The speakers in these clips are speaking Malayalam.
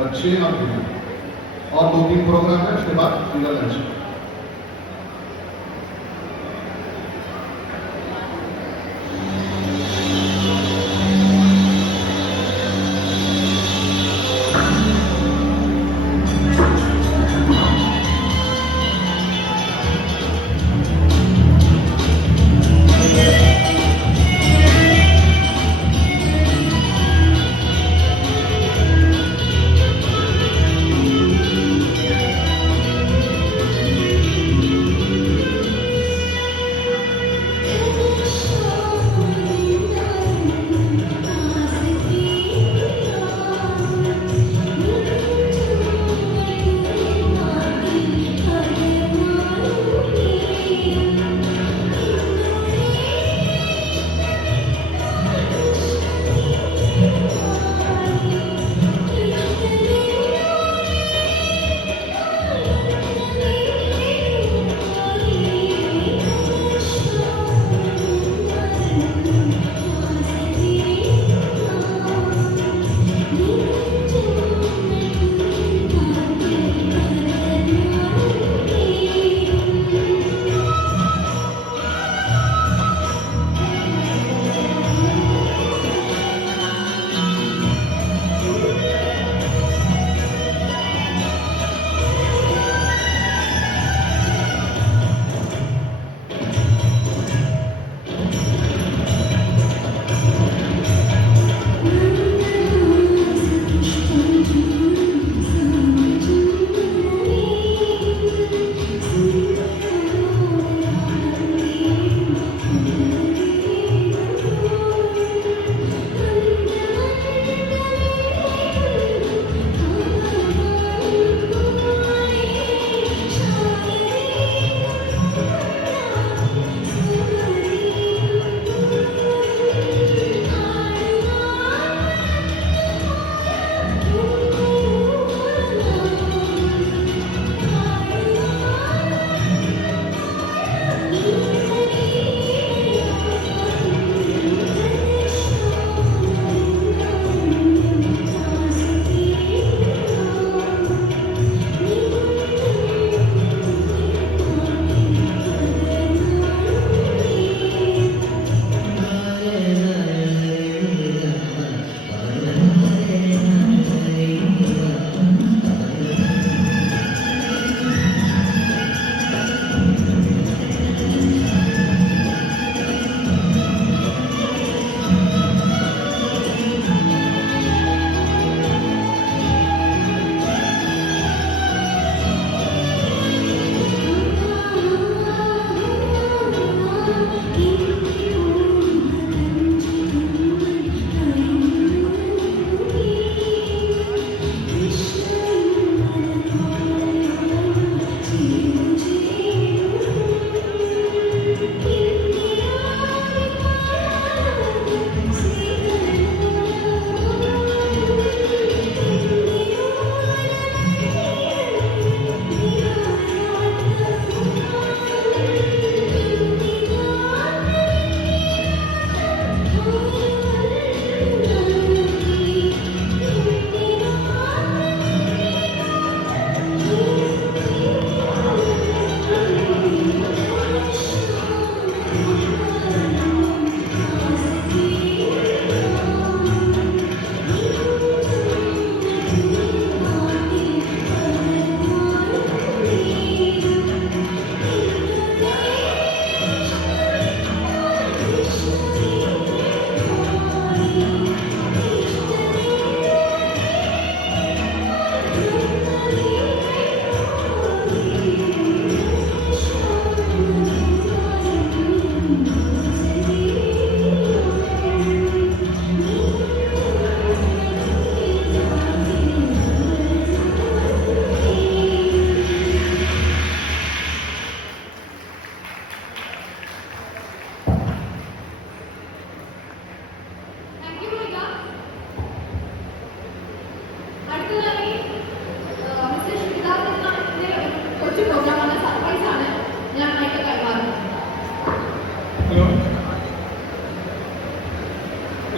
बच्चे और बूढ़े, और 2-3 प्रोग्राम है, उसके बाद पूरा लंच।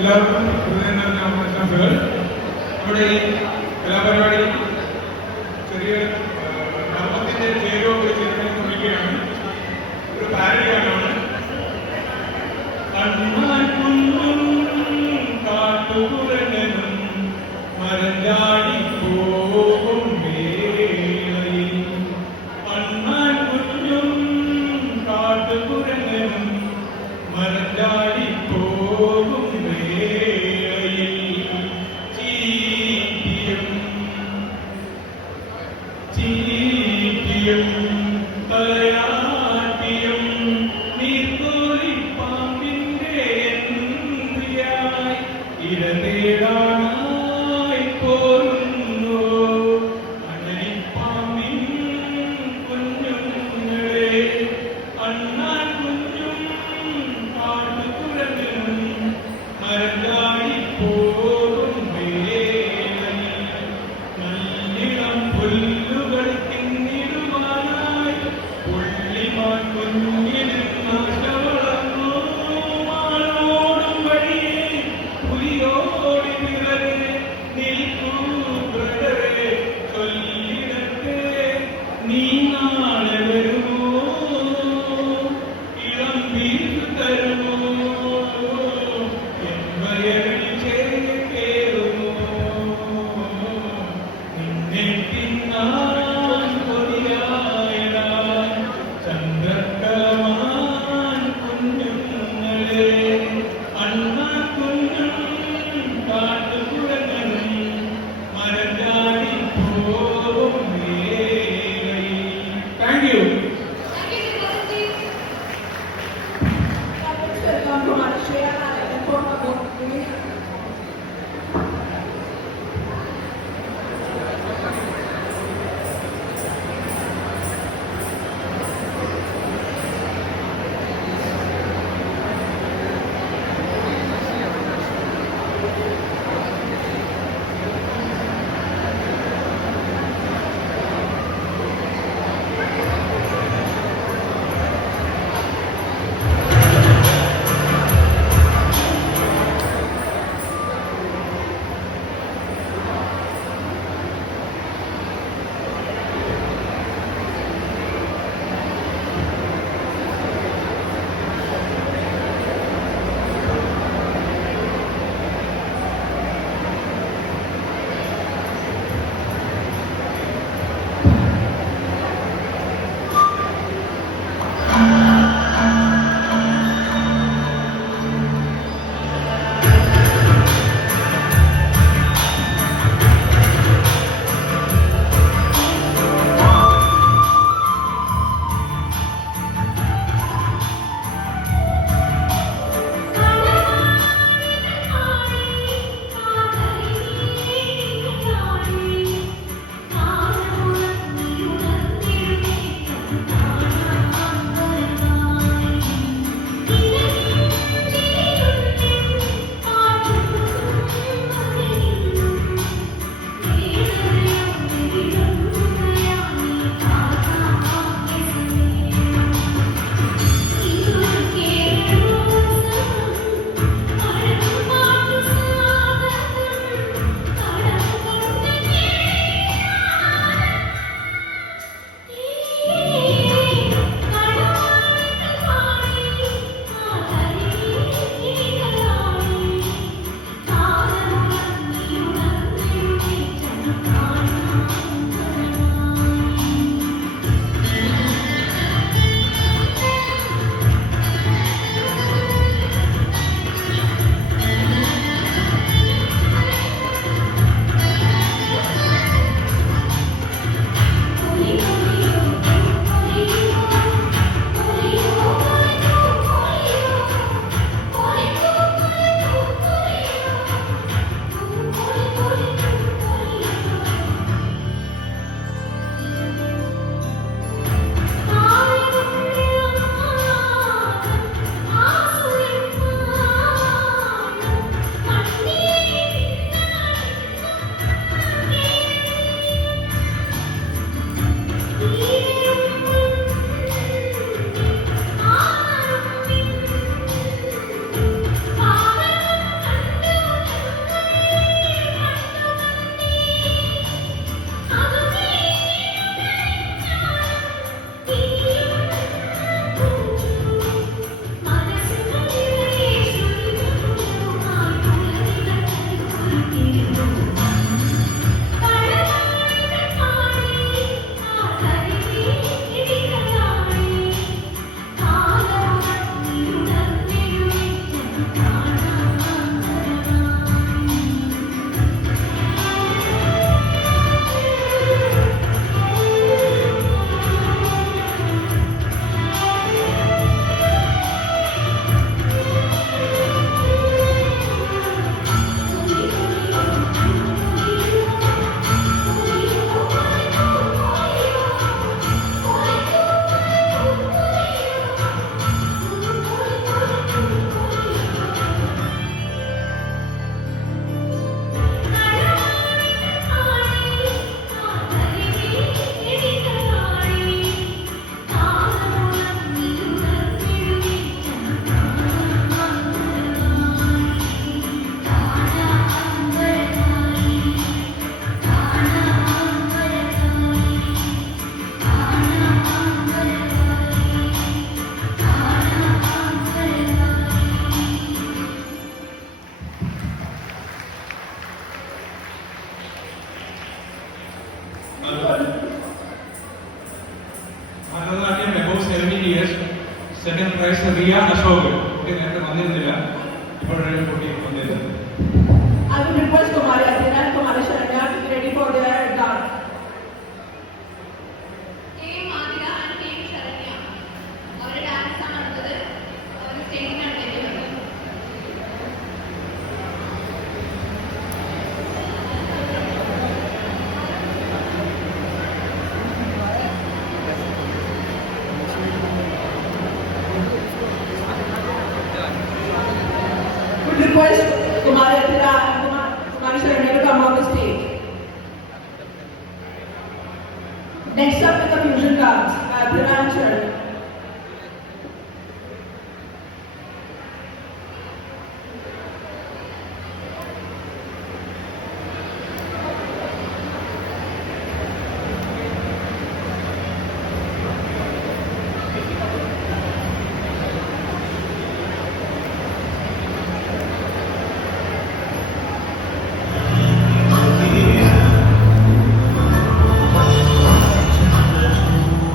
എല്ലാവർക്കും ഹൃദയം നിറഞ്ഞ ആശംസകൾ. നമ്മുടെ ഈ കലാപരിപാടി ചെറിയ കർമ്മത്തിന്റെ ചേരോ ചേർന്ന് കുറിക്കുകയാണ്. ഒരു പാരഡിയാണ്. കണ്ണാൻ കുഞ്ഞും കാട്ടുകുരങ്ങനും മരഞ്ചാടി പോകും വേളയിൽ, കണ്ണാൻ കുഞ്ഞും കാട്ടുകുരങ്ങനും മരഞ്ചാടി പോകും വേളയിൽ, ചീറ്റിയും തലയാട്ടിയും നീർക്കോലിപ്പാമ്പിന്റെ ഇര തേടാൻ Bharatanatyam above 17 years. Second prize Riya Ashok. കുട്ടി നേരത്തെ വന്നിരുന്നില്ല, ഇപ്പോഴാണ് കുട്ടി വന്നിരുന്നത്. I would request Kumari Athena and Kumari Sharanya to be ready for their dance. Team Madhya and Team Sharanya. അവരുടെ ഡാൻസ് ആണ് അടുത്തത്. അവർ സ്റ്റേജിലാണ് എത്തുന്നത്. Would request Kumari Athena and Kumari Sharanya to come on the stage. Next up is the fusion dance by Athena and Sharanya.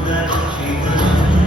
Thank you.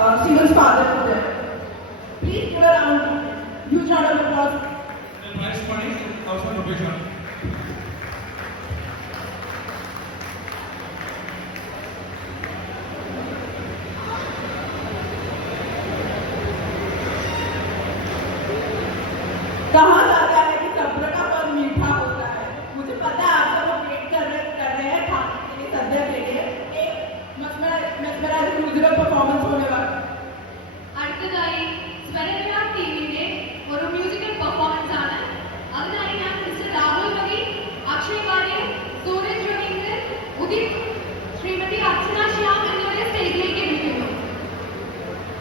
Simal's father is there. Please give a huge round of applause. The prize money is 1,000 rupees. कहा जाता है कि सब्र का फल मीठा होता है। मुझे पता है आप सब वेट कर रहे हैं खाने के लिए, सद्या के लिए एक mesmerizing musical performance होने वाला। അടുത്തതായി സ്വരനില ടിവിയുടെ ഒരു മ്യൂസിക്കൽ പെർഫോമൻസ് ആണ്. അതിനായി ഞാൻ മിസ്റ്റർ രാഹുൽ മകി, അക്ഷയ് വാര്യർ, സൂരജ് രവീന്ദ്രൻ, ഉദിത്, ശ്രീമതി അർച്ചന ശ്യാം എന്നിവരെ സ്റ്റേജിലേക്ക് വിളിക്കുന്നു.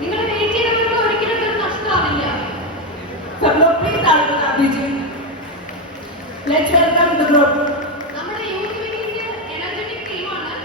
നിങ്ങൾ വെയിറ്റ് ചെയ്തവർക്ക് ഒരിക്കലും ഇത് നഷ്ടമാവില്ല. सब लोग प्लीज ताली बजा दीजिए। Let's welcome the group. നമ്മുടെ യൂത്ത് വിങ്ങിന്റെ എനർജറ്റിക് ടീമാണ്.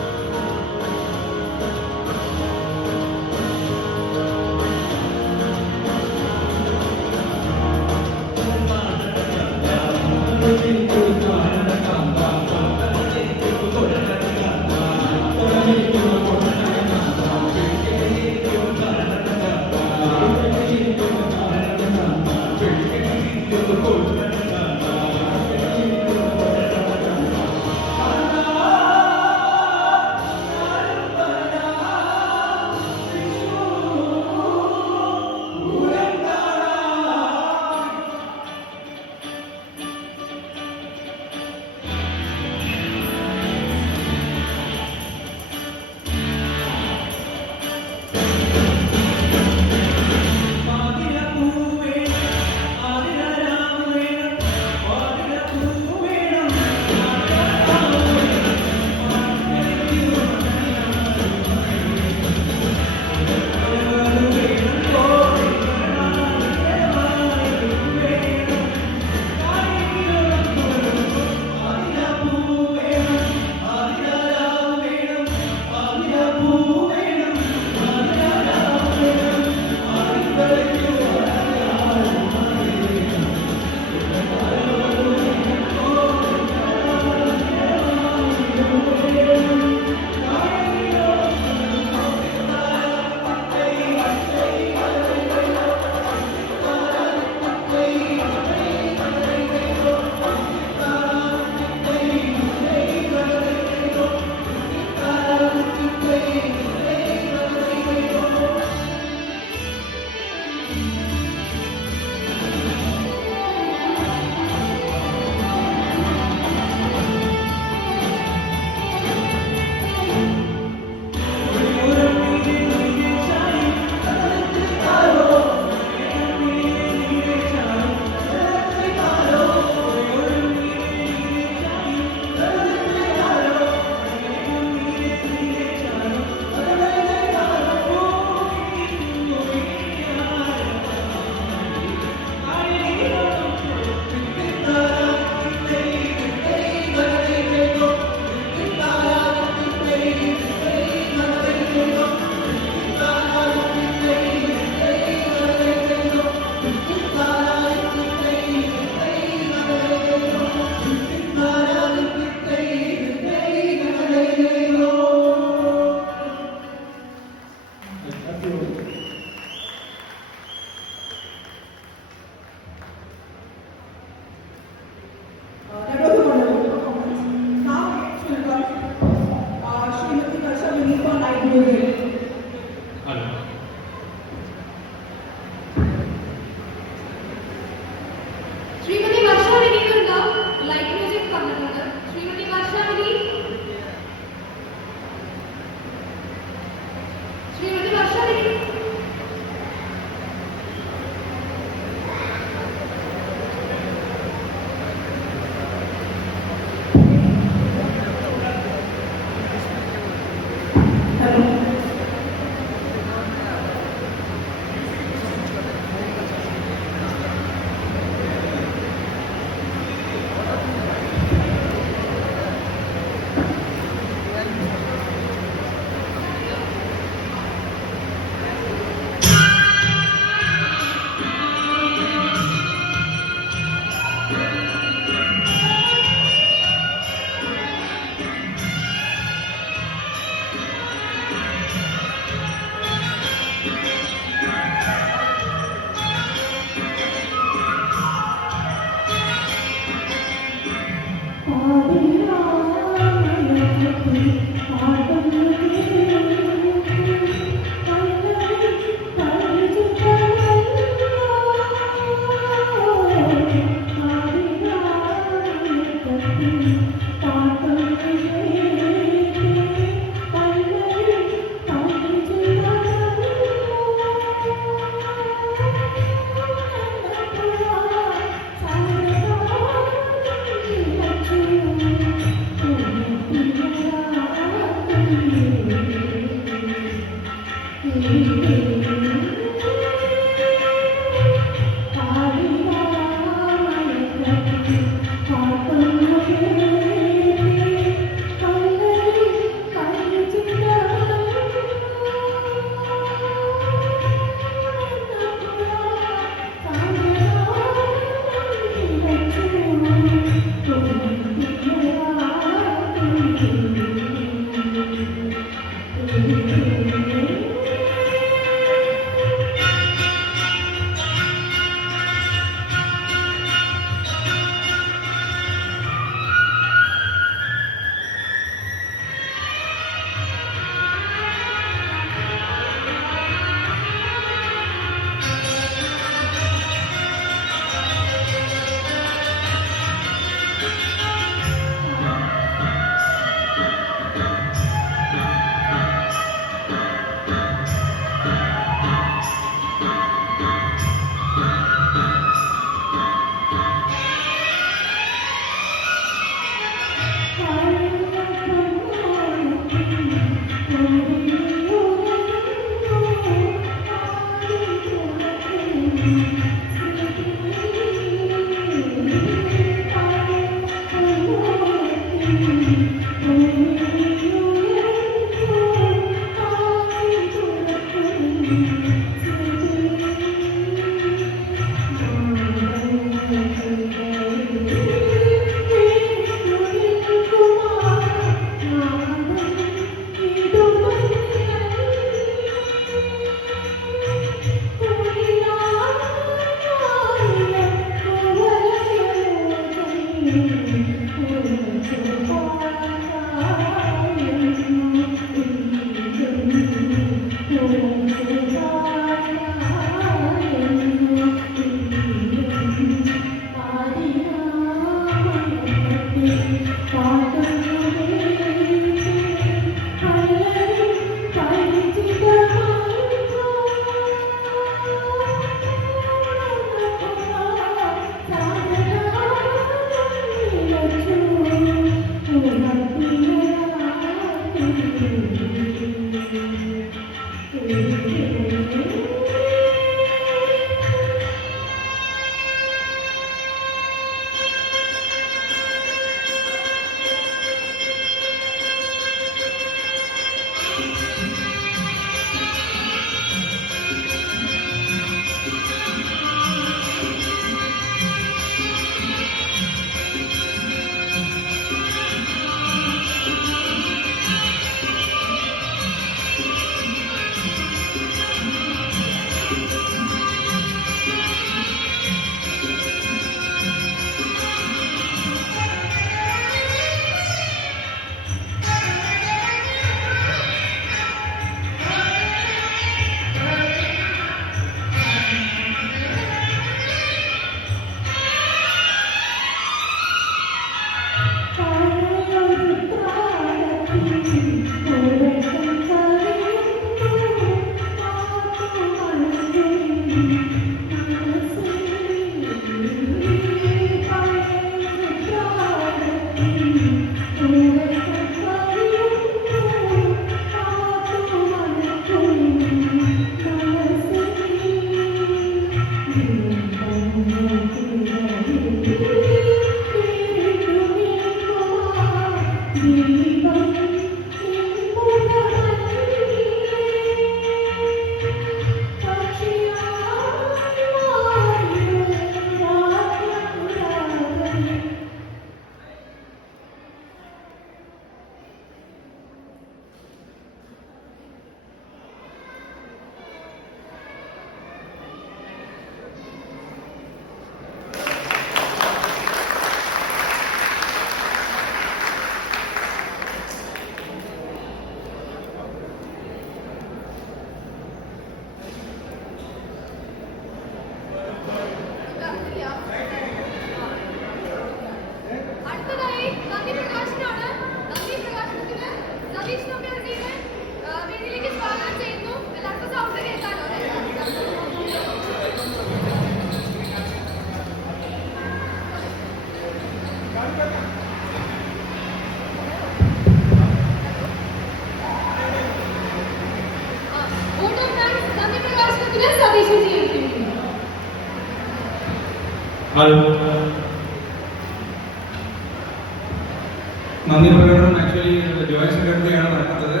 നന്ദി പ്രകടനം ആക്ച്വലി ജോയിന്റ് സെക്രട്ടറിയാണ് നടക്കുന്നത്.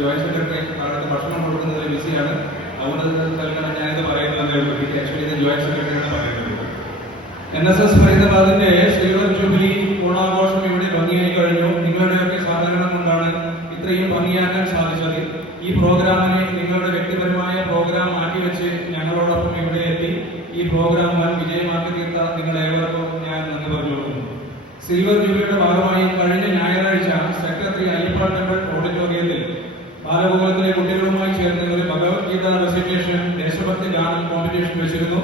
ജോയിന്റ് സെക്രട്ടറി കാലത്ത് ഭക്ഷണം കൊടുക്കുന്നതിൽ ബിസിയാണ്. അതുകൊണ്ട് തൽക്കാലം ഞാനിത് പറയുന്നതേ ഉള്ളൂ. ആക്ച്വലി ഇത് ജോയിന്റ് സെക്രട്ടറിയാണ് പറയുന്നത്. NSS ഫരീദാബാദിന്റെ സിൽവർ ജൂബിലി ഓണാഘോഷം ഇവിടെ ഭംഗിയായി കഴിഞ്ഞു. നിങ്ങളുടെയൊക്കെ സഹകരണം കൊണ്ടാണ് ഇത്രയും ഭംഗിയാക്കാൻ സാധിച്ചത്. ഈ പ്രോഗ്രാമിനെ നിങ്ങളുടെ വ്യക്തിപരമായ പ്രോഗ്രാം മാറ്റിവെച്ച് ഞങ്ങളോടൊപ്പം ഇവിടെ എത്തി ഈ പ്രോഗ്രാം വൻ വിജയമാക്കി തീർത്ത നിങ്ങളേവർക്കും ഞാൻ നന്ദി പറഞ്ഞു കൊടുക്കുന്നു. സിൽവർ ജൂബിലിയുടെ ഭാഗമായി കഴിഞ്ഞ ഞായറാഴ്ച സെക്രട്ടറി അയ്യപ്പ ടെമ്പിൾ ഓഡിറ്റോറിയത്തിൽ ബാലഗോകുലത്തിലെ കുട്ടികളുമായി ചേർന്ന് ഒരു ഭഗവത്ഗീത റെസിറ്റേഷൻ ദേശഭക്തി ഗാന കോമ്പറ്റീഷൻ വെച്ചിരുന്നു.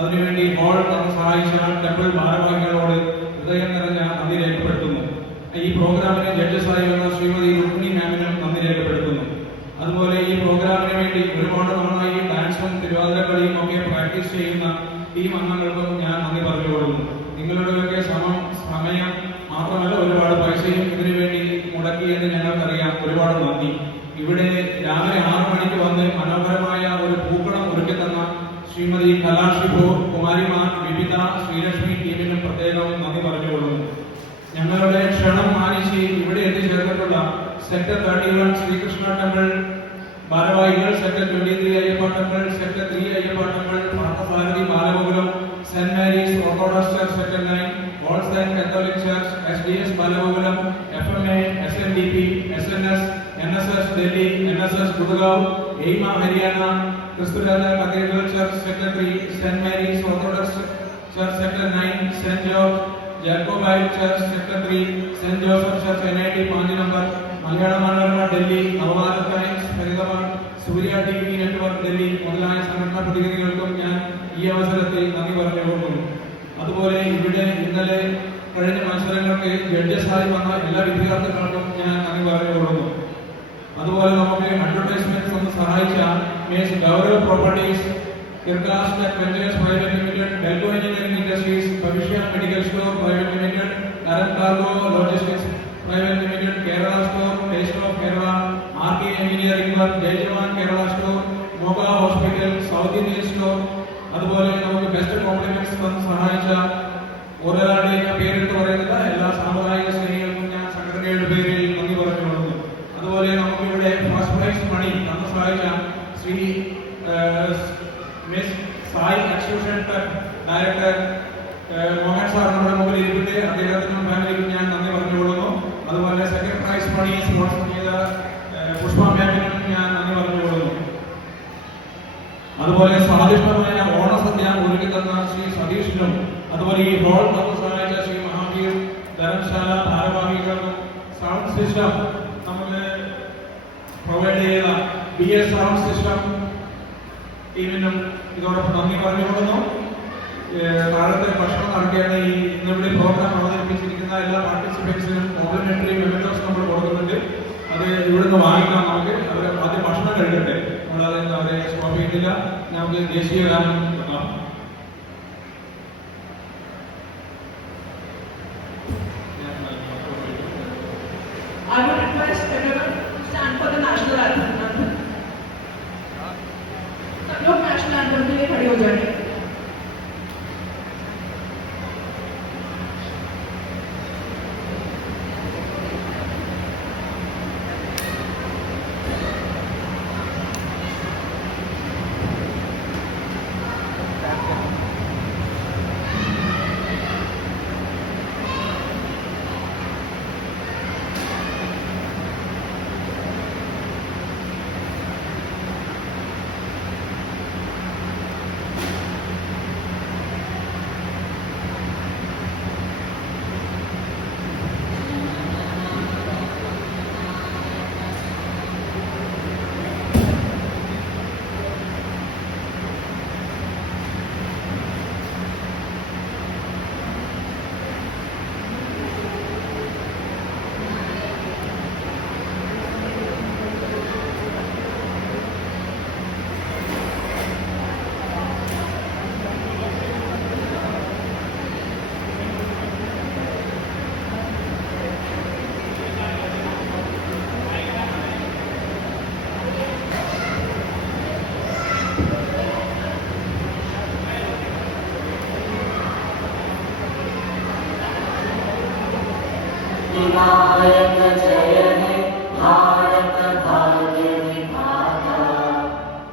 അതിനുവേണ്ടി ഹോൾ സഹായിച്ച ടെമ്പിൾ ഭാരവാഹികളോട് ഹൃദയം നിറഞ്ഞ നന്ദി രേഖപ്പെടുത്തുന്നു. ഈ പ്രോഗ്രാമിന് ജഡ്ജസായി വന്ന ശ്രീമതി രുക്മിണി മാമിനും നന്ദി രേഖപ്പെടുത്തുന്നു. അതുപോലെ ഈ പ്രോഗ്രാമിന് വേണ്ടി ഒരുപാട് നാളായി ഡാൻസും തിരുവാതിരക്കളിയും ഒക്കെ പ്രാക്ടീസ് ചെയ്യുന്ന ടീം അംഗങ്ങൾക്കും ഞാൻ നന്ദി പറഞ്ഞു കൊടുക്കുന്നു. നിങ്ങളുടെയൊക്കെ സമയം മാത്രമല്ല ഒരുപാട് പൈസയും ഇതിനു വേണ്ടി മുടക്കിയെന്ന് ഞങ്ങൾക്കറിയാം. ഒരുപാട് നന്ദി. ഇവിടെ രാവിലെ 6 മണിക്ക് വന്ന് മനോഹരമായ ഒരു പൂക്കളം ഒരുക്കി തന്ന ശ്രീമതി കലാഷിബു, കുമാരിമാൻ, വിവിധ, ശ്രീലക്ഷ്മി ടീമിനും പ്രത്യേകം നന്ദി പറഞ്ഞുകൊള്ളുന്നു. ഞങ്ങളുടെ ക്ഷണം മാനിച്ച് ഇവിടെ എത്തിച്ചേർന്നിട്ടുള്ള സെക്ടർ 31 ശ്രീകൃഷ്ണ ടെമ്പിൾ ഭാരവാഹികൾ, sector 23 Ayyappa temple, sector 3 Ayyappa temple, Parthasarathy Balagokulam, Saint Mary's Orthodox church sector 9, all Saint Catholic church, SDS Balagokulam, FMA, SNDP, SNS, NSS Delhi, NSS Gurgaon, AIMA Haryana, Christuraja cathedral church sector 3, Saint Mary's Orthodox church sector 9, Saint George Jacobite church sector 3, Saint Joseph church NIT 5 number, Malayala Manorama Delhi, Navbharat Times Faridabad, സൂര്യ TV നെറ്റ്വർക്ക് ഡൽഹി മുതലായ സംഘടനാ പ്രതിനിധികൾക്കും ഞാൻ ഈ അവസരത്തിൽ നന്ദി പറഞ്ഞുകൊള്ളുന്നു. അതുപോലെ ഇവിടെ ഇന്നലെ കഴിഞ്ഞ മത്സരങ്ങൾക്ക് ജഡ്ജസായി വന്ന എല്ലാ വിദ്യാർത്ഥികൾക്കും ഞാൻ നന്ദി പറഞ്ഞുകൊള്ളുന്നു. അതുപോലെ നമുക്ക് അഡ്വർടൈസ്മെന്റ്സ് ഒന്ന് സഹായിച്ച മേസ് ഗൗരവ് പ്രോപ്പർട്ടീസ്, കിർഗാസ് ടെക് വെഞ്ചേഴ്സ് പ്രൈവറ്റ് ലിമിറ്റഡ്, ഡെൽഗോ engineering industries, Bhavishya medical store private limited, Karan cargo logistics private limited, Kerala store, taste of Kerala, RK engineering work, Jayajawan Kerala store, Moga hospital, south Indian store, അതുപോലെ നമുക്ക് ബെസ്റ്റ് കോംപ്ലിമെന്റ്സ് തന്ന് സഹായിച്ച ഒരാളുടെയും പേരെടുത്ത് പറയുന്നില്ല, എല്ലാ സാമുദായിക സ്നേഹികൾക്കും ഞാൻ സംഘടനയുടെ പേരിൽ നന്ദി പറഞ്ഞുകൊള്ളുന്നു. അതുപോലെ നമുക്ക് ഇവിടെ ഫസ്റ്റ് പ്രൈസ് മണി തന്ന് സഹായിച്ച ശ്രീ മിസ് Sai execution director Mohan sir നമ്മുടെ മുമ്പിൽ ഇരിക്കട്ടെ, അദ്ദേഹത്തിനും ഫാമിലിക്കും ഞാൻ നന്ദി പറഞ്ഞുകൊള്ളുന്നു. അതുപോലെ സെക്കൻഡ് പ്രൈസ് മണി സ്പോൺസർ ചെയ്ത പുഷ്പ മാമിനും ഞാൻ നന്ദി പറഞ്ഞുകൊള്ളുന്നു. അതുപോലെ സ്വാദിഷ്ടമായ ഓണസദ്യ ഒരുക്കി തന്ന ശ്രീ സതീഷിനും, അതുപോലെ ഈ ഹോൾ തന്ന് സഹായിച്ച ശ്രീ മഹാവീർ ധർമ്മശാല ഭാരവാഹികൾക്കും, സൗണ്ട് സിസ്റ്റം നമുക്ക് പ്രൊവൈഡ് ചെയ്ത BS സൗണ്ട് സിസ്റ്റം ടീമിനും ഇതോടൊപ്പം നന്ദി പറഞ്ഞുകൊള്ളുന്നു. താഴത്തെ ഭക്ഷണം നടത്തിയാണ് ഈ ഇന്നിവിടെ പ്രോഗ്രാം അവതരിപ്പിച്ചിരിക്കുന്ന എല്ലാ പാർട്ടിസിപ്പൻസിനും കോംപ്ലിമെന്ററി മെമ്മന്റോസ് നമ്മൾ കൊടുക്കുന്നുണ്ട്. അത് ഇവിടുന്ന് വാങ്ങിക്കാം. നമുക്ക് അവർ ആദ്യം ഭക്ഷണം കഴിക്കട്ടെ, നമ്മളത് അവരെ സ്റ്റോപ്പ് ചെയ്യുന്നില്ല. നമുക്ക് ദേശീയ ഗാനം വെക്കാം. I would request everyone to stand for the national anthem. सब लोग नेशनल एंथम के लिए खड़े हो जाएंगे. विनायक जय हे भारत भाग्य विधाता,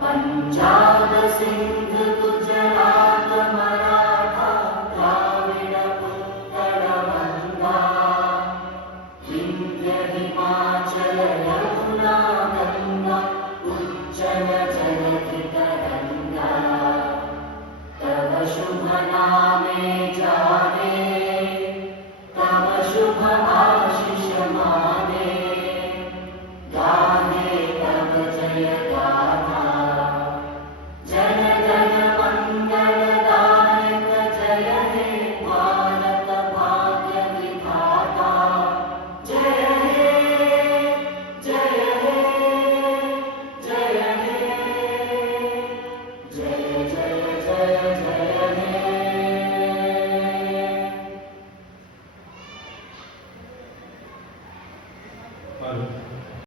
पंजाब सिंध गुजरात मराठा द्राविड उत्कल गंगा, विंध्य हिमाचल यमुना गंगा उज्जल जलधि तरंगा, तव शुभ नामे जाने, तव शुभ आशीष माने, गाहे तव जय गाथा, जन गण मंगलदायक जय हे भारत भाग्य विधाता, जय हे जय हे जय हे जय जय जय जय हे। Vale.